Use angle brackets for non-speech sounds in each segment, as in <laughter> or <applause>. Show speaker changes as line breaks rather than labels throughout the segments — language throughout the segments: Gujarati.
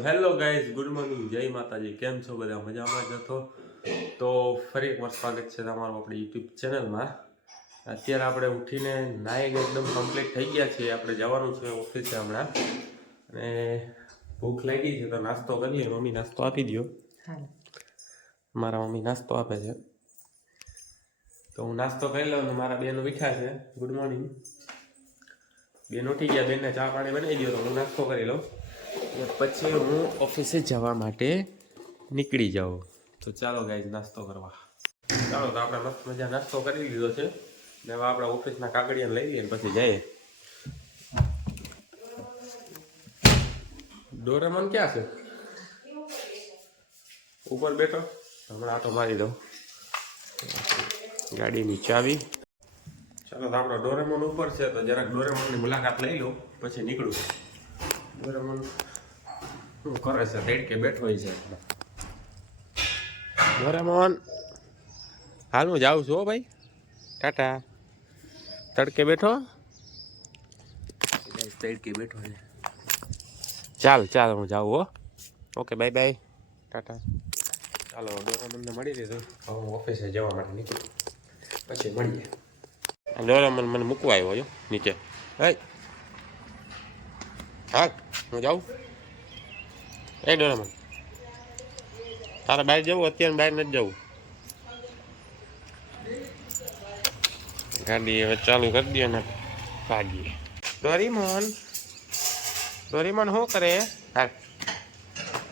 So hello guys good morning જય માતાજી. કેમ છો બધા? મજામાં જ હતો તો ફરી એકવાર સ્વાગત છે તમારું આપણી યુટ્યુબ ચેનલમાં. અત્યારે આપણે ઉઠીને નાઈને એકદમ કમ્પ્લીટ થઈ ગયા છીએ. આપણે જવાનું છે ઓફિસે હમણાં. અને ભૂખ લાગી છે તો નાસ્તો કરીએ. મમ્મી નાસ્તો આપી દો મારા મમ્મી નાસ્તો આપે છે. તો હું નાસ્તો કરી લઉં મારા બેન ઉઠ્યા છે. ગુડ મોર્નિંગ બેન ઉઠી ગયા. બેનને ચા પાણી બનાવી દો તો હું નાસ્તો કરી લઉં. પછી હું ઓફિસે જવા માટે નીકળી જાઉં. તો ચાલો ગાઈઝ નાસ્તો કરવા. ચાલો તો આપણે મસ્ત મજા નાસ્તો કરી લીધો છે. ને હવે આપણે ઓફિસના કાગળિયા લઈ લઈએ પછી જઈએ. ડોરેમોન ક્યાં છે? ઉપર બેઠો. હમણાં આટો મારી દઉં. ગાડીની ચાવી. ચાલો તો આપણો ડોરેમોન ઉપર છે તો જરાક ડોરેમોનની મુલાકાત લઈ લો પછી નીકળું. ડોરેમોન શું કરે છે? દેડકે બેઠો છે. ડોરેમોન હાલ હું જાઉં છું હો ભાઈ. ટાટા. તડકે બેઠો? તડકે બેઠો છે. ચાલ ચાલ હું જાઉં હો. Okay bye bye. ટાટા. ચાલો ડોરામનને મળી લીધું. હવે હું ઓફિસે જવા માટે નીકળું. પછી મળીએ. ડોરામન મને મૂકવા આવ્યો નીચે. હા હું જાઉં. એ ડોરામન તારે બહાર જવું અત્યારે બહાર નથી જવું. ગાડી હવે ચાલુ કરી દઈએ ને ભાગીએ. ડોરીમોન ડોરીમોન શું કરે? હાલ.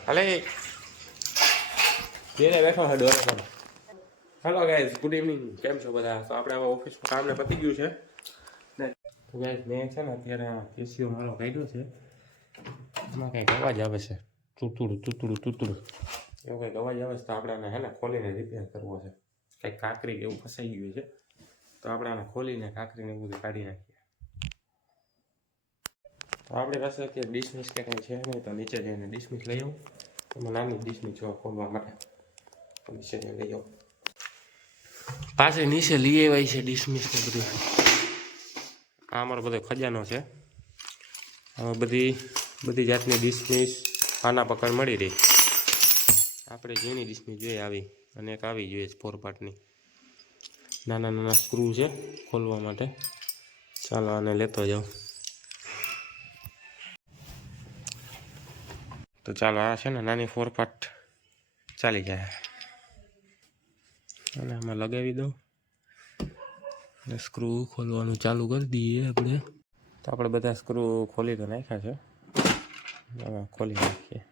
હાલે. ઘેરે બેઠો છે Doraemon hello guys good evening કેમ છો બધા? તો આપણે હવે ઓફિસમાં કામને પતી ગયું છે. ને ગાઈઝ મેં છે ને અત્યારે કેસીઓ મારો કાઢ્યો છે. એમાં કંઈક અવાજ આવે છે. તૂતુડું તૂતુડું તૂતુડું એવું કંઈક અવાજ આવે છે તો આપણે આને, હે ને, ખોલીને રિપેર કરવો છે. કંઈક કાંકરી એવું ફસાઈ ગયું છે. તો આપણે આને ખોલીને, કાંકરીને એવું બધું કાઢી નાખીએ. તો આપણી પાસે અત્યારે ડિસમિસ કે કંઈ છે નહીં, તો નીચે જઈને ડિસમિસ લઈ આવું. એમાં નાની ડિશમિસ જો ખોલવા માટે. નીચે જઈને લઈ આવું. પાસે નીચે લઈ આવ્યા છે ડિસમિસ ને બધું. આ અમારો બધો ખજાનો છે. આમાં બધી બધી જાતની ડિશમિસ આના પકડ મળી રહી. આપણે જૂની ડિશની જોઈએ આવી, અને એક આવી જોઈએ ફોર પાર્ટની નાના નાના સ્ક્રૂ છે, ખોલવા માટે. ચાલો આને લેતો જાઉં. તો ચાલો, આ છે ને નાની ફોર પાર્ટ ચાલી જાય. અને આમાં લગાવી દઉં. અને સ્ક્રૂ ખોલવાનું ચાલુ કરી દઈએ આપણે. તો આપણે બધા સ્ક્રૂ ખોલી તો નાખ્યા છે. હવે ખોલી નાખીએ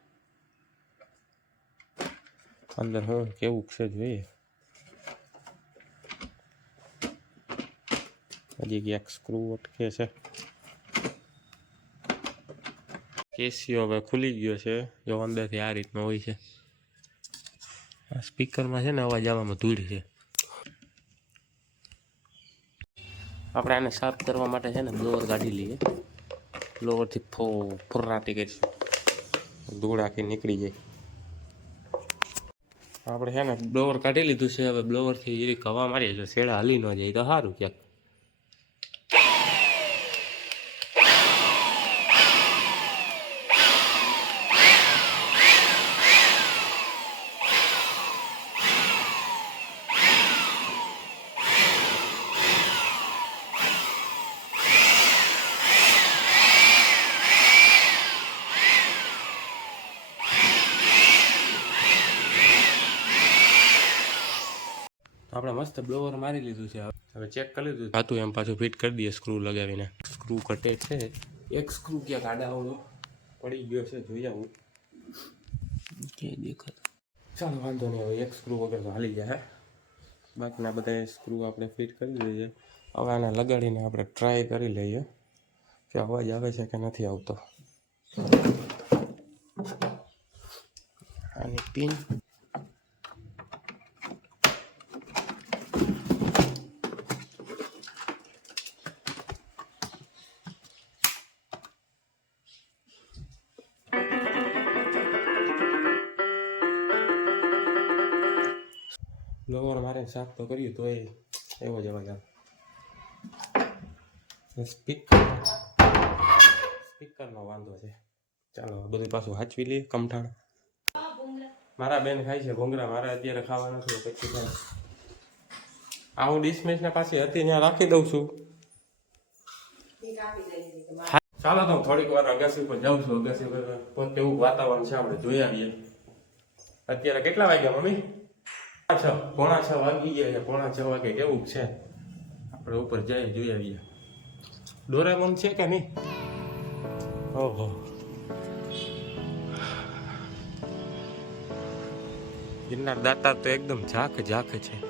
અંદર હું કેવું છે જોઈએ હજી ક્યાંક સ્ક્રૂ અટકે છે કેસીઓ હવે ખુલી ગયો છે જો અંદરથી આ રીતનો હોય છે આ સ્પીકરમાં છે ને અવાજ આવવામાં ધૂળ છે આપણે આને સાફ કરવા માટે છે ને બ્લોવર કાઢી લઈએ બ્લોવરથી ફો ફુર્રાટી કરીશું. ધૂળ આખી નીકળી જાય. આપણે છે ને બ્લોવર કાઢી લીધું છે, હવે બ્લોવરથી એવી હવા મારીએ જો શેડા હાલી ન જાય તો સારું ક્યાંક. આપણે મસ્ત બ્લોવર મારી લીધું છે હવે. ચેક કરી લીધું. હતું એમ પાછું ફિટ કરી દઈએ સ્ક્રૂ લગાવીને. સ્ક્રૂ કટે છે. એક સ્ક્રૂ ક્યાંક આડાવડો પડી ગયો છે જોઈ આવું. કે દેખાતો ચાલો વાંધો નહીં હવે એક સ્ક્રૂ વગર તો હાલી જાય બાકીના બધા સ્ક્રૂ આપણે ફિટ કરી દઈએ હવે આને લગાડીને આપણે ટ્રાય કરી લઈએ. કે અવાજ આવે છે કે નથી આવતો. આની પિન લોવર મારે સાફ તો કર્યું તો એ એવો જ અવાજ આવે. સ્પીકર. સ્પીકરનો વાંધો છે. ચાલો બધું પાછું હાચવી લઈએ કમઠાણ મારા બેન ખાય છે ભોંગરા મારે અત્યારે ખાવા નથી પછી ખાય. આ હું ડિસમિસને પાછી હતી, ત્યાં રાખી દઉં છું. ચાલો તો થોડીક વાર અગાસી પર જાઉં છું, અગાસી પર પોતે એવું વાતાવરણ છે આપણે, જોઈ આવીએ. અત્યારે કેટલા વાગ્યા, મમ્મી? છ પોણા છ વાગી ગયા છે. પોણા છ વાગે કેવું છે? આપણે ઉપર જઈએ જોઈ આવીએ. ડોરેમોન છે કે નહીં? ઓહો. ગિરનાર દાતા તો એકદમ ઝાખ ઝાખ છે.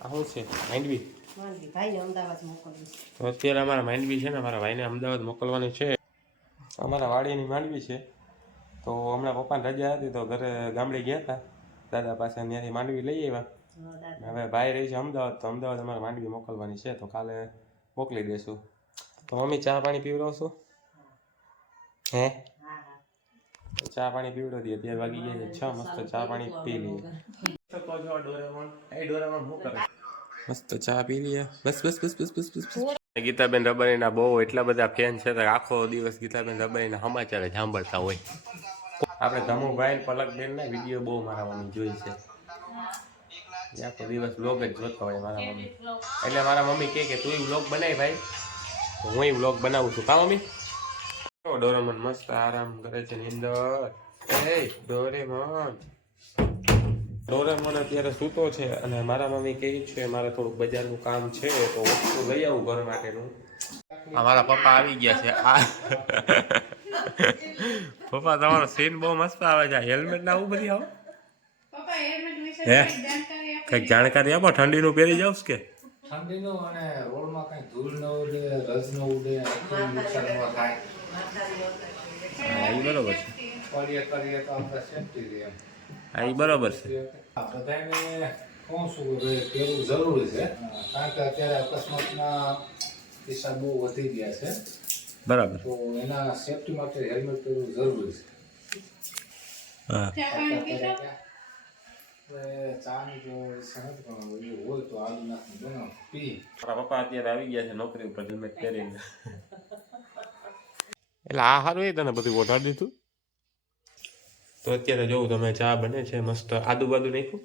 આવું છે. માંડવી.
માંડવી ભાઈને અમદાવાદ મોકલવી છે.
તો અત્યારે અમારા માંડવી છે ને અમારા ભાઈને અમદાવાદ મોકલવાની છે. અમારા વાડીની માંડવી છે. તો હમણાં પપ્પાને રજા હતી તો ઘરે ગામડે ગયા હતા. દાદા પાસે ત્યાંથી માંડવી લઈ આવ્યા. હવે ભાઈ રહી છે અમદાવાદ તો અમદાવાદ અમારે માંડવી મોકલવાની છે. તો કાલે મોકલી દેશું. તો મમ્મી ચા પાણી પીવડાવશો? હે? ચા પાણી પીવડો દઈએ. અત્યારે વાગી ગયા છે. છ મસ્ત ચા પાણી પી લઈએ. મસ્ત ચા પી લઈએ. બસ બસ બસ બસ બસ બસ ગીતાબેન રબારીના બહુ એટલા બધા ફેન છે આખો દિવસ ગીતાબેન રબારીના સમાચાર સાંભળતા હોય. આપણે ધમુભાઈ પલકબેન ના વીડિયો બહુ મારા મમ્મી જોઈ છે. આખો દિવસ બ્લોગ જ જોતા હોય મારા મમ્મી. એટલે મારા મમ્મી કહે કે, તું બ્લોગ બનાય ભાઈ. તો હું બ્લોગ બનાવું છું. કા મમ્મી? ડોરેમોન મસ્ત આરામ કરે છે નિંદર. એ ડોરેમોન. ડોરેમોન અત્યારે સૂતો છે અને મારા મમ્મી કહે છે મારે થોડુંક બજારનું કામ છે તો વસ્તુ લઈ આવું ઘર માટેનું. અમારા પપ્પા આવી ગયા છે. આ પપ્પા તમારો સીન બહુ મસ્ત આવે છે. હેલ્મેટ ના આવું બધી આવો. હે? કંઈક જાણકારી આપો? ઠંડીનું પહેરી જાવ કે?
ઠંડીનું અને રોડમાં કઈ ધૂળ ન ઉડે રસ ન ઉડે નુકસાન ન થાય.
હા એ બરોબર છે.
કરીએ કરીએ તો આપણે સેફટી રહે એમ.
હા એ બરાબર છે.
આ બધાને કહું છું કે પહેરવું જરૂરી છે. કારણ કે અત્યારે અકસ્માતના કિસ્સા બહુ વધી ગયા છે.
બરાબર.
તો એના સેફટી માટે હેલ્મેટ પહેરવું જરૂરી છે.
હા. પપ્પા અત્યારે આવી ગયા છે નોકરી ઉપર હેલ્મેટ પહેરીને. <laughs> એટલે આ સારું એ તને બધું વધારી દીધું? તો અત્યારે જોઉં તમે ચા બને છે મસ્ત આદુ બાદુ નાખ્યું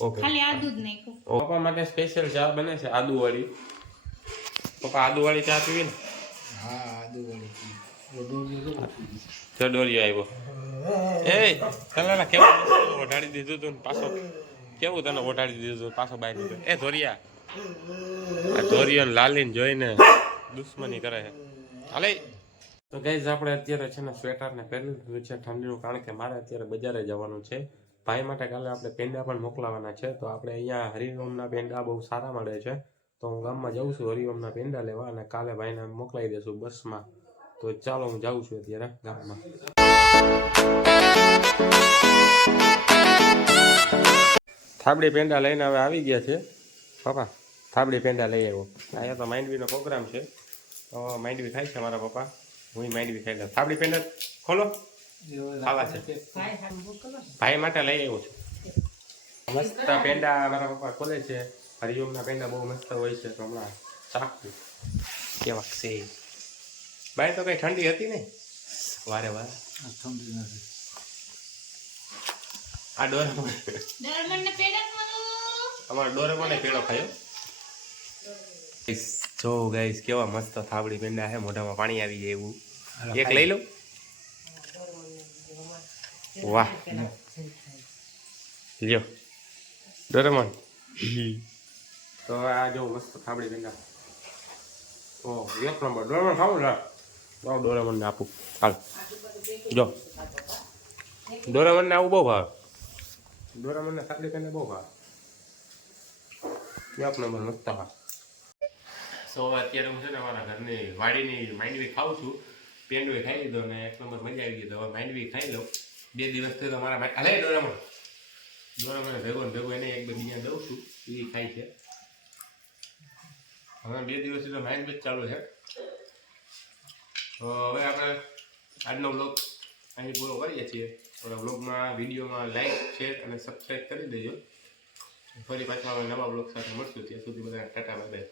ઓકે.
ખાલી આદુ જ નાખ્યું.
પપ્પા માટે સ્પેશિયલ ચા બને છે આદુ વાળી પપ્પા આદુ વાળી ચા પીવી ને?
હા આદુ વાળી જો
ચડોરિયો આવ્યો એ તને કેવું ઓઢાડી દીધું તું ને પાછો. કેવું તને ઓઢાડી દીધું તું પાછો બહાર નીકળ્યો એ ધોરિયા. આ ધોરિયો લાલીન લાલીને જોઈને દુશ્મની કરે છે. હાલે. તો ગાઈઝ આપણે અત્યારે છે ને સ્વેટર ને પહેરી લીધું છે, ઠંડીનું, કારણ કે મારે અત્યારે બજારે જવાનું છે. ભાઈ માટે કાલે આપણે પેંડા પણ મોકલાવાના છે, તો આપણે અહીંયા હરિઓમના પેંડા બહુ સારા મળે છે. તો હું ગામમાં જાઉં છું હરિઓમના પેંડા લેવા અને કાલે ભાઈને મોકલાવી દઈશું બસમાં. તો ચાલો હું જાઉં છું અત્યારે ગામમાં. થાબડી પેંડા લઈને હવે આવી ગયા છે. પપ્પા, થાબડી પેંડા લઈ આવ્યો. અહીંયા તો માંડવીનો પ્રોગ્રામ છે. તો માંડવી ખાય છે મારા પપ્પા. હું માંડવી ખાઈ લઉં થાબડી પેંડા ખોલો. ખાવા છે.
ભાઈ.
ભાઈ માટે લઈ આવ્યો છું. મસ્ત પેંડા મારા પપ્પા ખોલે છે. હરિઓમના પેંડા બહુ મસ્ત હોય છે તો હમણાં ચાખું. કેવા છે. બાય તો કઈ ઠંડી હતી ને વારે વારે.
ઠંડી નથી.
આ ડોરેમોન. અમારો ડોરેમોને પેડો ખાયો. જો ગાઈસ કેવા મસ્ત થાબડી પેંડા છે. મોઢામાં પાણી આવી જાય એવું. એક લઈ લઉં વાહ લ્યો ડોરેમોન તો આ જો મસ્ત ખાબડી ભેગા ઓ એક નંબર ડોરેમોન ખાવું ને વાવ ડોરેમોન ને આપું હાલ જો ડોરેમોનને આવું બહુ ભાવે ડોરેમોનને ખાબડી પેંડા બહુ ભાવે એક નંબર મસ્ત ભાવે સો અત્યારે હું છે ને અમારા ઘરની વાડીની માંડવી ખાઉં છું પેંડવી ખાઈ લીધો ને એક નંબર મજા આવી ગઈ હવે માંડવી ખાઈ લઉં. બે દિવસથી તો મારા હલે ડોરામણ. ડોરામણ ભેગો ને ભેગો એને એક બે બીજા દઉં છું, એ ખાય છે. હવે બે દિવસથી તો માંડવી જ ચાલુ છે. તો હવે આપણે આજનો બ્લોગ અહીં પૂરો કરીએ છીએ. થોડા બ્લોગમાં વિડીયોમાં લાઈક શેર અને સબસ્ક્રાઈબ કરી દેજો. ફરી પાછા હવે નવા બ્લોગ સાથે મળશું, ત્યાં સુધી બધા ટાટા બાય બાય